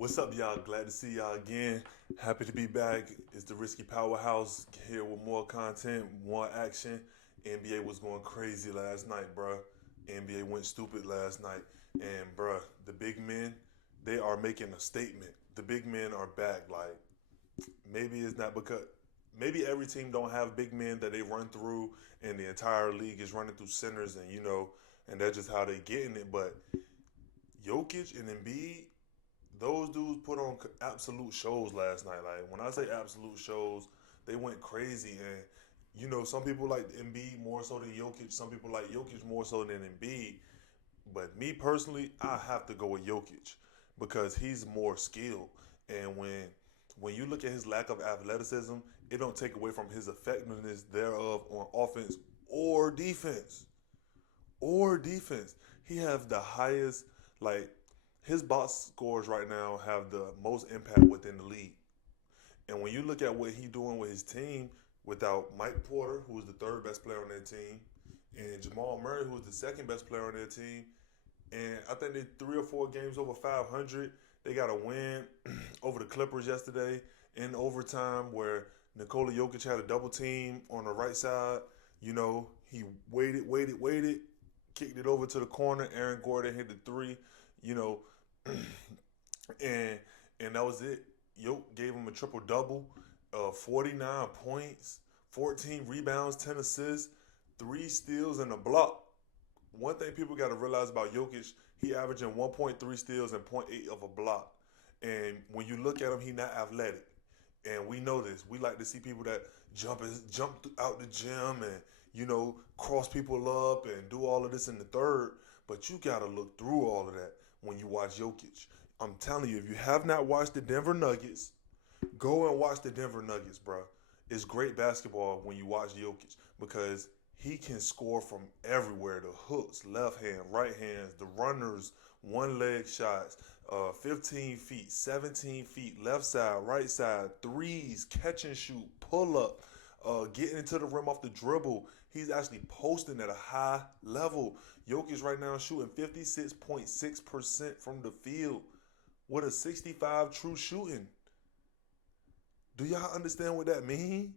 What's up, y'all? Glad to see y'all again. Happy to be back. It's the RiSSky Powerhouse here with more content, more action. NBA was going crazy last night, bruh. NBA went stupid last night. And, bruh, the big men, they are making a statement. The big men are back. Like, maybe it's not because, maybe every team don't have big men that they run through, and the entire league is running through centers, and, and that's just how they getting it. But Jokic and Embiid, those dudes put on absolute shows last night. Like when I say absolute shows, they went crazy. And some people like Embiid more so than Jokic. Some people like Jokic more so than Embiid. But me personally, I have to go with Jokic because he's more skilled. And when you look at his lack of athleticism, it don't take away from his effectiveness thereof on offense or defense. Or defense. He have the highest, like, his box scores right now have the most impact within the league. And when you look at what he's doing with his team, without Mike Porter, who was the third best player on their team, and Jamal Murray, who was the second best player on their team, and I think they 3 or 4 games over 500. They got a win over the Clippers yesterday in overtime, where Nikola Jokic had a double team on the right side. He waited, kicked it over to the corner. Aaron Gordon hit the three. You know, and that was it. Yoke gave him a triple double, 49 points, 14 rebounds, 10 assists, 3 steals, and a block. One thing people got to realize about Jokic, he averaging 1.3 steals and zero point 0.8 of a block. And when you look at him, he not athletic. And we know this. We like to see people that jump out the gym and, cross people up and do all of this in the third. But you got to look through all of that when you watch Jokic. I'm telling you, if you have not watched the Denver Nuggets, go and watch the Denver Nuggets, bro. It's great basketball when you watch Jokic because he can score from everywhere. The hooks, left hand, right hands, the runners, one leg shots, 15 feet, 17 feet, left side, right side, threes, catch and shoot, pull up, getting into the rim off the dribble. He's actually posting at a high level. Jokic right now shooting 56.6% from the field with a 65 true shooting. Do y'all understand what that means?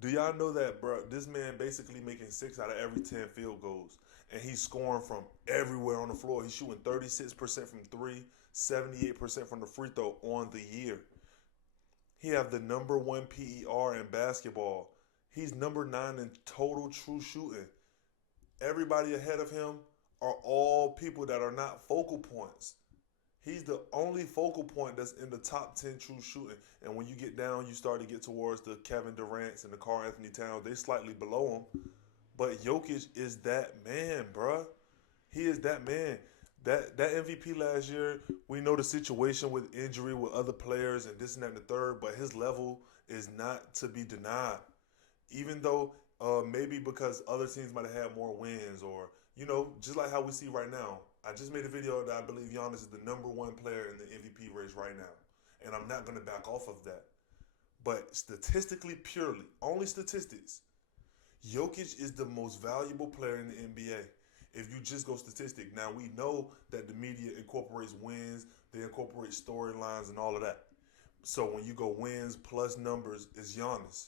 Do y'all know that, bro? This man basically making 6 out of every 10 field goals, and he's scoring from everywhere on the floor. He's shooting 36% from three, 78% from the free throw on the year. He have the number one PER in basketball. He's number 9 in total true shooting. Everybody ahead of him are all people that are not focal points. He's the only focal point that's in the top 10 true shooting. And when you get down, you start to get towards the Kevin Durant's and the Karl Anthony Towns. They slightly below him. But Jokic is that man, bruh. He is that man. That MVP last year, we know the situation with injury with other players and this and that and the third, but his level is not to be denied. Even though maybe because other teams might have had more wins or, just like how we see right now. I just made a video that I believe Giannis is the number one player in the MVP race right now. And I'm not going to back off of that. But statistically, purely, only statistics, Jokic is the most valuable player in the NBA. If you just go statistic. Now, we know that the media incorporates wins, they incorporate storylines and all of that. So when you go wins plus numbers, it's Giannis.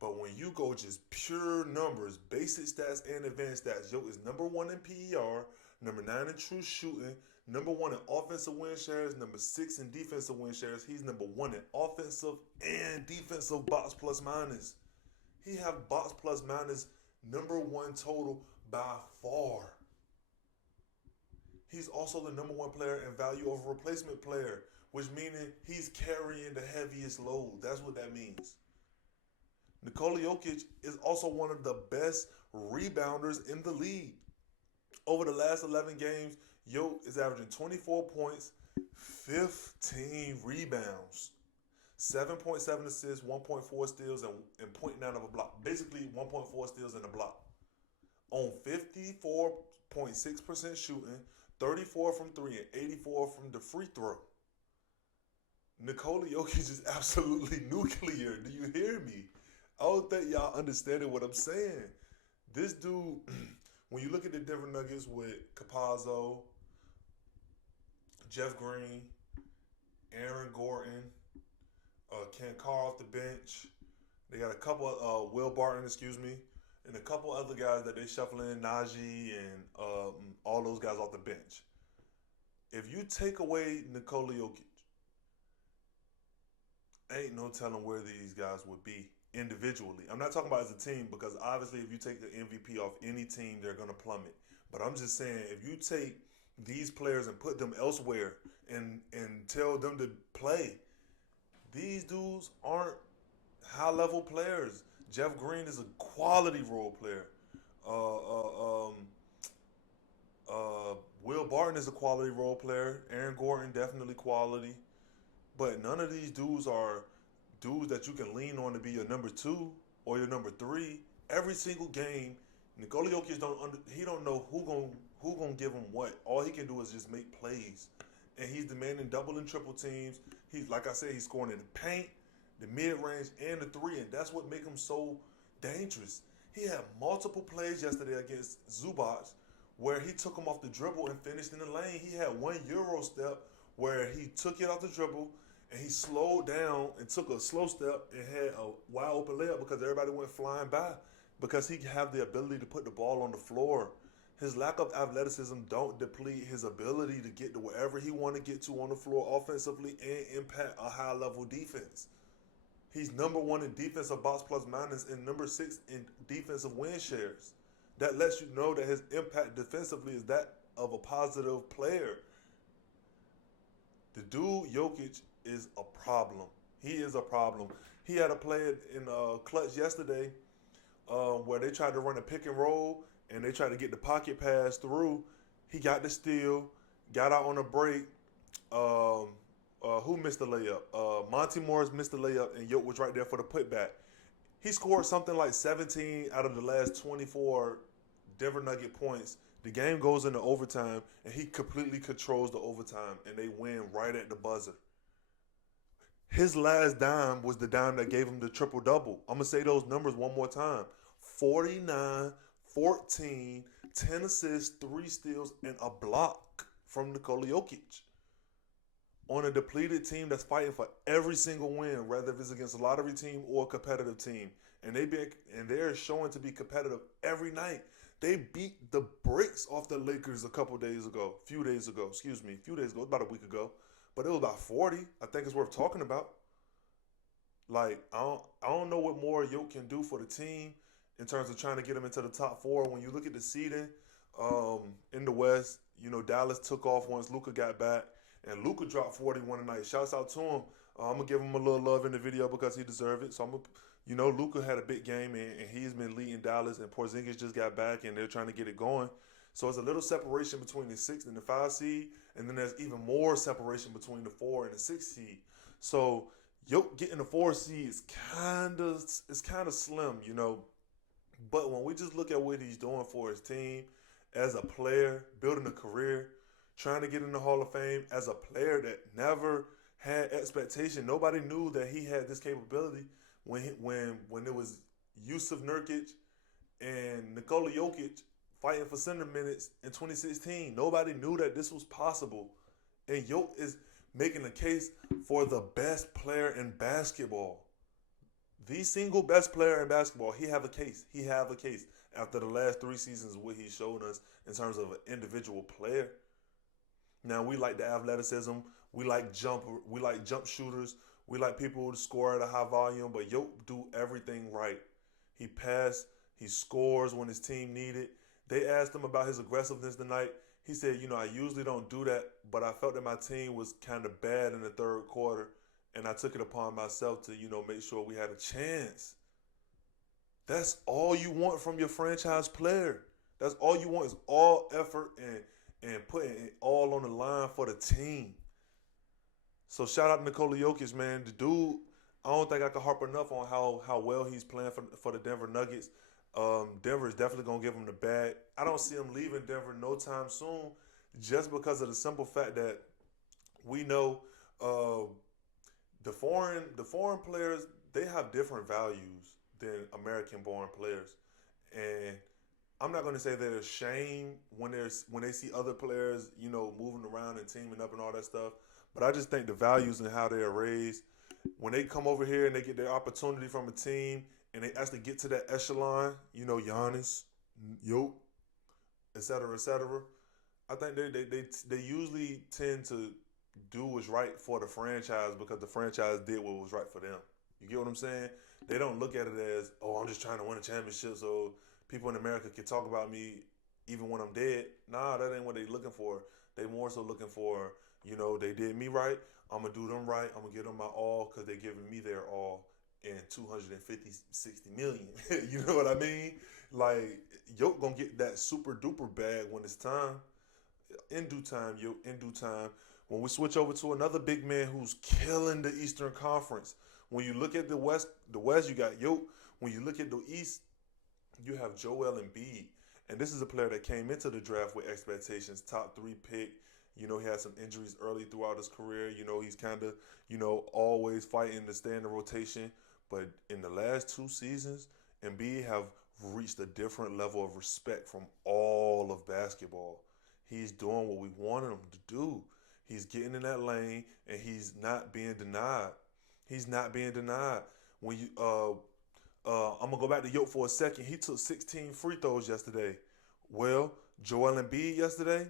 But when you go just pure numbers, basic stats and advanced stats, Jokic is number 1 in PER, number 9 in true shooting, number 1 in offensive win shares, number 6 in defensive win shares. He's number 1 in offensive and defensive box plus minus. He have box plus minus number 1 total by far. He's also the number 1 player in value over replacement player, which meaning he's carrying the heaviest load. That's what that means. Nikola Jokic is also one of the best rebounders in the league. Over the last 11 games, Jokic is averaging 24 points, 15 rebounds, 7.7 assists, 1.4 steals, and zero point 0.9 of a block. Basically, 1.4 steals and a block. On 54.6% shooting, 34 from 3, and 84 from the free throw. Nikola Jokic is absolutely nuclear. Do you hear me? I don't think y'all understanding what I'm saying. This dude, when you look at the Denver Nuggets with Capazzo, Jeff Green, Aaron Gordon, Ken Carr off the bench. They got a couple Will Barton, excuse me, and a couple other guys that they shuffle in, Najee and all those guys off the bench. If you take away Nikola Jokic, ain't no telling where these guys would be individually. I'm not talking about as a team because obviously if you take the MVP off any team, they're going to plummet. But I'm just saying if you take these players and put them elsewhere and tell them to play, these dudes aren't high level players. Jeff Green is a quality role player. Uh, uh, um, Will Barton is a quality role player. Aaron Gordon definitely quality. But none of these dudes are dudes that you can lean on to be your number two or your number three. Every single game, Nikola Jokic he don't know who gonna give him what. All he can do is just make plays, and he's demanding double and triple teams. He's like I said, he's scoring in the paint, the mid range, and the three, and that's what makes him so dangerous. He had multiple plays yesterday against Zubac where he took him off the dribble and finished in the lane. He had one Euro step where he took it off the dribble and he slowed down and took a slow step and had a wide open layup because everybody went flying by because he have the ability to put the ball on the floor. His lack of athleticism don't deplete his ability to get to wherever he want to get to on the floor offensively and impact a high level defense. He's number one in defensive box plus minus and number 6 in defensive win shares. That lets you know that his impact defensively is that of a positive player. The dude Jokic is a problem. He is a problem. He had a play in clutch yesterday where they tried to run a pick and roll and they tried to get the pocket pass through. He got the steal, got out on a break. Who missed the layup? Monty Morris missed the layup and Jokic was right there for the putback. He scored something like 17 out of the last 24 Denver Nugget points. The game goes into overtime, and he completely controls the overtime, and they win right at the buzzer. His last dime was the dime that gave him the triple-double. I'm going to say those numbers one more time. 49, 14, 10 assists, 3 steals, and a block from Nikola Jokic. On a depleted team that's fighting for every single win, whether it's against a lottery team or a competitive team. And they're showing to be competitive every night. They beat the brakes off the Lakers a few days ago, about a week ago. But it was about 40. I think it's worth talking about. Like, I don't know what more Yoke can do for the team in terms of trying to get them into the top 4. When you look at the seeding in the West, Dallas took off once Luka got back. And Luka dropped 41 tonight. Shouts out to him. I'm going to give him a little love in the video because he deserved it. So I'm going to, Luka had a big game and he's been leading Dallas, and Porzingis just got back and they're trying to get it going. So it's a little separation between the 6th and the 5 seed, and then there's even more separation between the 4 and the 6 seed. So getting the 4 seed is kind of slim, But when we just look at what he's doing for his team as a player, building a career, trying to get in the Hall of Fame as a player that never had expectation. Nobody knew that he had this capability when it was Yusuf Nurkic and Nikola Jokic fighting for center minutes in 2016. Nobody knew that this was possible. And Jokic is making a case for the best player in basketball. The single best player in basketball. He have a case. After the last 3 seasons of what he's shown us in terms of an individual player. Now, we like the athleticism. We like jump shooters. We like people who score at a high volume. But Yoke do everything right. He passed. He scores when his team need it. They asked him about his aggressiveness tonight. He said, I usually don't do that, but I felt that my team was kind of bad in the 3rd quarter, and I took it upon myself to, make sure we had a chance. That's all you want from your franchise player. That's all you want is all effort and putting it all on the line for the team. So shout out to Nikola Jokic, man. The dude, I don't think I can harp enough on how well he's playing for the Denver Nuggets. Denver is definitely going to give him the bag. I don't see him leaving Denver no time soon just because of the simple fact that we know the foreign players, they have different values than American-born players. And I'm not going to say they're ashamed when they see other players, moving around and teaming up and all that stuff. But I just think the values and how they are raised, when they come over here and they get their opportunity from a team and they actually get to that echelon, you know, Giannis, Yoke, et cetera, et cetera. I think they usually tend to do what's right for the franchise because the franchise did what was right for them. You get what I'm saying? They don't look at it as, oh, I'm just trying to win a championship so people in America can talk about me even when I'm dead. Nah, that ain't what they looking for. They more so looking for, you know, they did me right. I'm going to do them right. I'm going to give them my all because they giving me their all and 250, 60 million. You know what I mean? Like, Yoke going to get that super duper bag when it's time. In due time, Yoke, in due time. When we switch over to another big man who's killing the Eastern Conference, when you look at the West, you got Yoke. When you look at the East, you have Joel Embiid. And this is a player that came into the draft with expectations, top 3 pick. You know, he had some injuries early throughout his career. You know, he's kind of, you know, always fighting to stay in the rotation. But in the last 2 seasons, Embiid have reached a different level of respect from all of basketball. He's doing what we wanted him to do. He's getting in that lane, and he's not being denied. He's not being denied. When you, I'm gonna go back to Yoke for a second. He took 16 free throws yesterday. Well, Joel Embiid yesterday,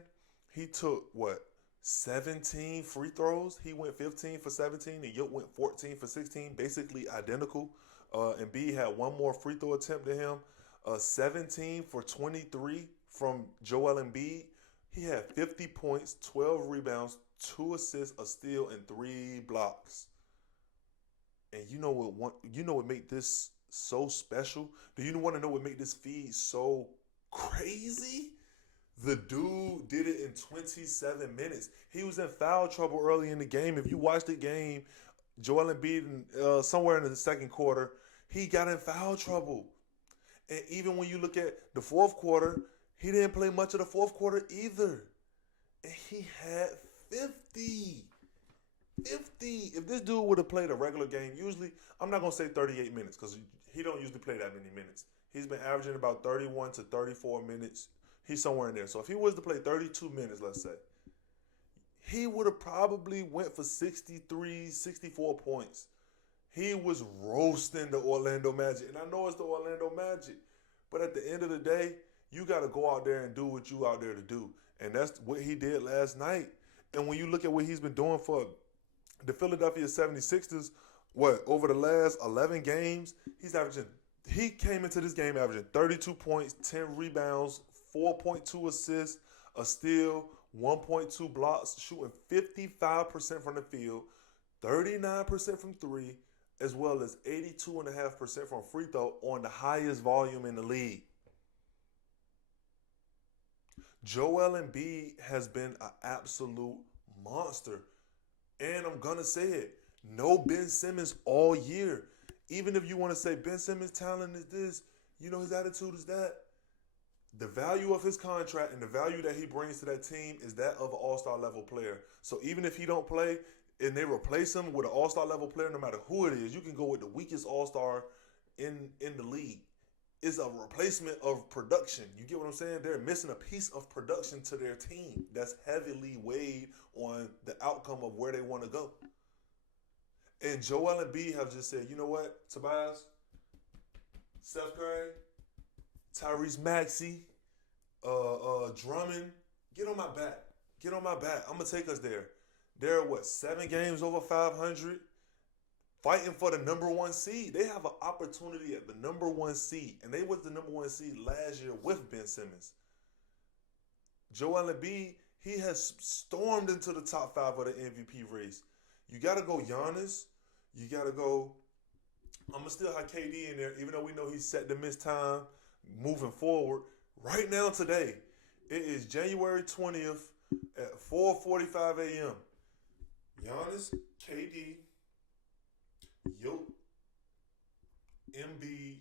he took what 17 free throws. He went 15 for 17, and Yoke went 14 for 16, basically identical. Embiid had one more free throw attempt than him. 17 for 23 from Joel Embiid. He had 50 points, 12 rebounds, 2 assists, a steal, and 3 blocks. And you know what made this so special? Do you want to know what made this feed so crazy? The dude did it in 27 minutes. He was in foul trouble early in the game. If you watch the game, Joel Embiid, somewhere in the second quarter, he got in foul trouble. And even when you look at the fourth quarter, he didn't play much of the fourth quarter either. And he had 50. 50. If this dude would have played a regular game, usually, I'm not going to say 38 minutes because he don't usually play that many minutes. He's been averaging about 31 to 34 minutes. He's somewhere in there. So if he was to play 32 minutes, let's say, he would have probably went for 63, 64 points. He was roasting the Orlando Magic. And I know it's the Orlando Magic. But at the end of the day, you got to go out there and do what you out there to do. And that's what he did last night. And when you look at what he's been doing for the Philadelphia 76ers, over the last 11 games, he came into this game averaging 32 points, 10 rebounds, 4.2 assists, a steal, 1.2 blocks, shooting 55% from the field, 39% from 3, as well as 82.5% from free throw on the highest volume in the league. Joel Embiid has been an absolute monster. And I'm going to say it. No Ben Simmons all year. Even if you want to say Ben Simmons' talent is this, you know, his attitude is that. The value of his contract and the value that he brings to that team is that of an all-star level player. So even if he don't play and they replace him with an all-star level player, no matter who it is, you can go with the weakest all-star in the league. It's a replacement of production. You get what I'm saying? They're missing a piece of production to their team that's heavily weighed on the outcome of where they want to go. And Joel Embiid have just said, you know what, Tobias, Steph Curry, Tyrese Maxey, Drummond, get on my back. Get on my back. I'm going to take us there. They're, 7 games over 500? Fighting for the number 1 seed. They have an opportunity at the number 1 seed. And they was the number 1 seed last year with Ben Simmons. Joel Embiid, he has stormed into the top 5 of the MVP race. You got to go Giannis. You got to go. I'm going to still have KD in there, even though we know he's set to miss time moving forward. Right now, today, it is January 20th at 4:45 a.m. Giannis, KD, Yoke, Embiid,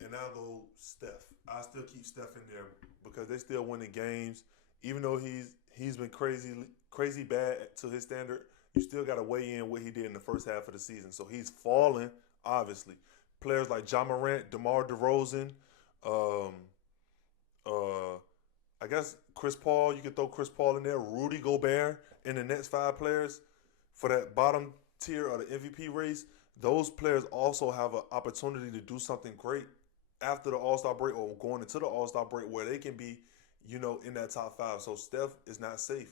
and I'll go Steph. I still keep Steph in there because they still winning games. Even though he's been crazy bad to his standard, you still got to weigh in what he did in the first half of the season. So he's fallen, obviously. Players like Ja Morant, DeMar DeRozan, I guess Chris Paul, you could throw Chris Paul in there, Rudy Gobert in the next 5 players for that bottom tier of the MVP race. Those players also have an opportunity to do something great after the All-Star break or going into the All-Star break where they can be, in that top 5. So Steph is not safe.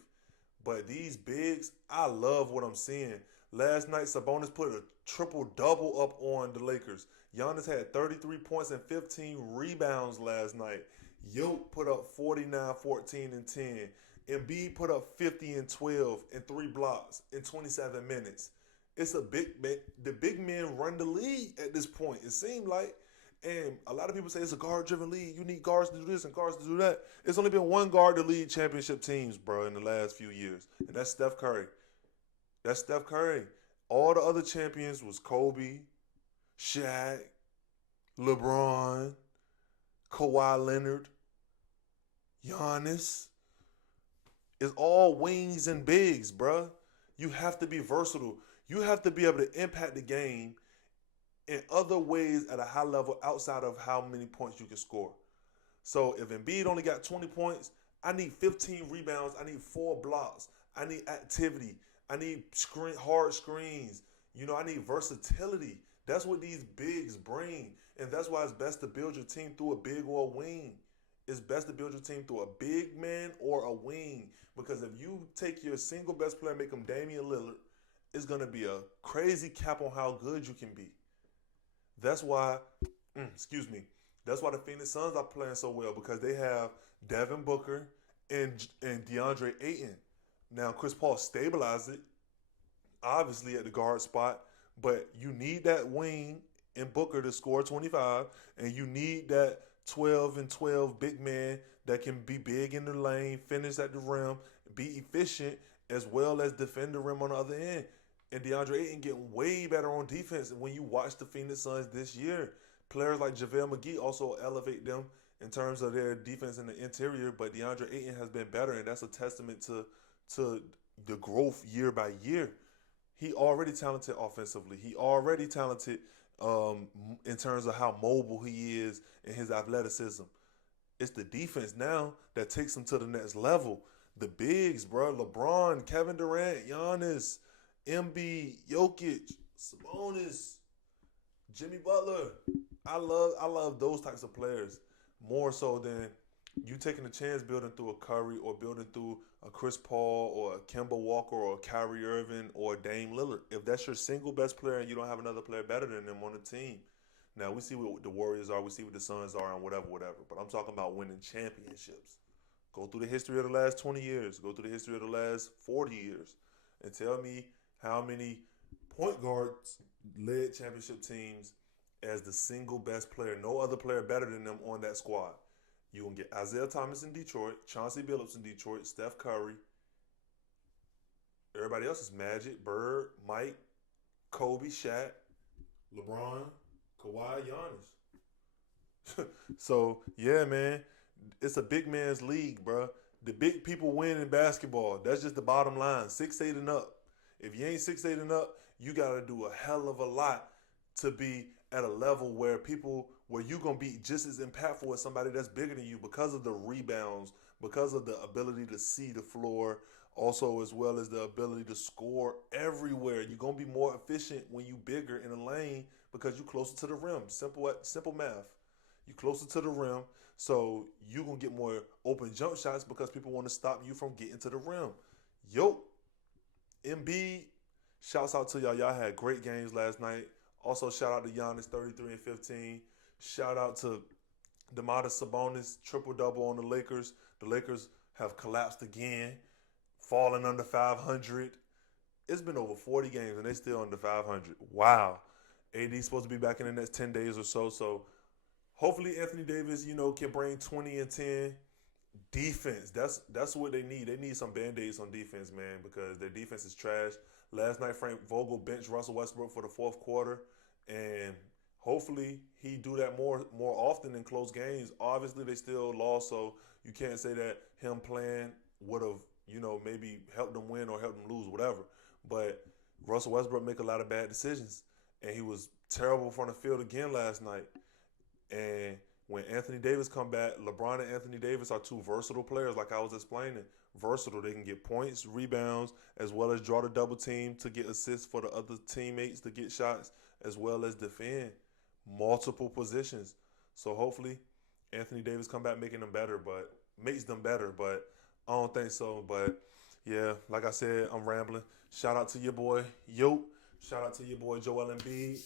But these bigs, I love what I'm seeing. Last night, Sabonis put a triple-double up on the Lakers. Giannis had 33 points and 15 rebounds last night. Jokic put up 49, 14, and 10. Embiid put up 50 and 12 and 3 blocks in 27 minutes. It's the big men run the league at this point, it seemed like. And a lot of people say it's a guard-driven league. You need guards to do this and guards to do that. It's only been one guard to lead championship teams, bro, in the last few years. And that's Steph Curry. That's Steph Curry. All the other champions was Kobe, Shaq, LeBron, Kawhi Leonard, Giannis. It's all wings and bigs, bro. You have to be versatile. You have to be able to impact the game in other ways at a high level outside of how many points you can score. So if Embiid only got 20 points, I need 15 rebounds. I need 4 blocks. I need activity. I need hard screens. I need versatility. That's what these bigs bring. And that's why it's best to build your team through a big or a wing. It's best to build your team through a big man or a wing. Because if you take your single best player and make him Damian Lillard, it's going to be a crazy cap on how good you can be. That's why, that's why the Phoenix Suns are playing so well, because they have Devin Booker and DeAndre Ayton. Now, Chris Paul stabilized it, obviously, at the guard spot, but you need that wing in Booker to score 25, and you need that 12 and 12 big man that can be big in the lane, finish at the rim, be efficient, as well as defend the rim on the other end. And DeAndre Ayton getting way better on defense when you watch the Phoenix Suns this year. Players like JaVale McGee also elevate them in terms of their defense in the interior, but DeAndre Ayton has been better, and that's a testament to the growth year by year. He already talented offensively. He already talented in terms of how mobile he is and his athleticism. It's the defense now that takes him to the next level. The bigs, bro, LeBron, Kevin Durant, Giannis, Embiid, Jokic, Sabonis, Jimmy Butler. I love those types of players more so than you taking a chance building through a Curry or building through a Chris Paul or a Kemba Walker or a Kyrie Irving or a Dame Lillard. If that's your single best player and you don't have another player better than them on the team. Now, we see what the Warriors are. We see what the Suns are and whatever. But I'm talking about winning championships. Go through the history of the last 20 years. Go through the history of the last 40 years. And tell me how many point guards led championship teams as the single best player. No other player better than them on that squad. You're going to get Isaiah Thomas in Detroit, Chauncey Billups in Detroit, Steph Curry. Everybody else is Magic, Bird, Mike, Kobe, Shaq, LeBron, Kawhi, Giannis. So, yeah, man, it's a big man's league, bro. The big people win in basketball. That's just the bottom line. 6'8" and up. If you ain't 6'8" and up, you got to do a hell of a lot to be at a level where you're going to be just as impactful as somebody that's bigger than you because of the rebounds, because of the ability to see the floor, also as well as the ability to score everywhere. You're going to be more efficient when you bigger in a lane because you're closer to the rim. Simple math. You're closer to the rim, so you're going to get more open jump shots because people want to stop you from getting to the rim. Embiid, shouts out to y'all. Y'all had great games last night. Also, shout out to Giannis, 33 and 15. Shout out to Domantas Sabonis, triple-double on the Lakers. The Lakers have collapsed again, falling under 500. It's been over 40 games, and they still under 500. Wow. AD's supposed to be back in the next 10 days or so. So, hopefully Anthony Davis, can bring 20 and 10. Defense, that's what they need. They need some Band-Aids on defense, man, because their defense is trash. Last night, Frank Vogel benched Russell Westbrook for the fourth quarter, and hopefully he do that more often in close games. Obviously, they still lost, so you can't say that him playing would have, maybe helped them win or helped them lose, whatever. But Russell Westbrook make a lot of bad decisions, and he was terrible from the field again last night. And when Anthony Davis come back, LeBron and Anthony Davis are two versatile players, like I was explaining. Versatile. They can get points, rebounds, as well as draw the double team to get assists for the other teammates to get shots, as well as defend multiple positions. So hopefully Anthony Davis come back making them better, but makes them better, but I don't think so. But yeah, like I said, I'm rambling. Shout out to your boy Yo. Shout out to your boy Joel Embiid.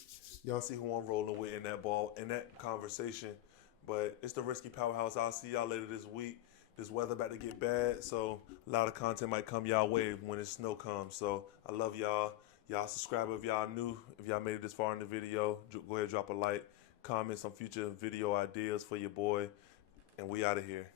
Y'all see who I'm rolling with in that ball, in that conversation. But it's the Risky Powerhouse. I'll see y'all later this week. This weather about to get bad, so a lot of content might come y'all way when the snow comes. So I love y'all. Y'all subscribe if y'all new. If y'all made it this far in the video, go ahead, drop a like. Comment some future video ideas for your boy. And we out of here.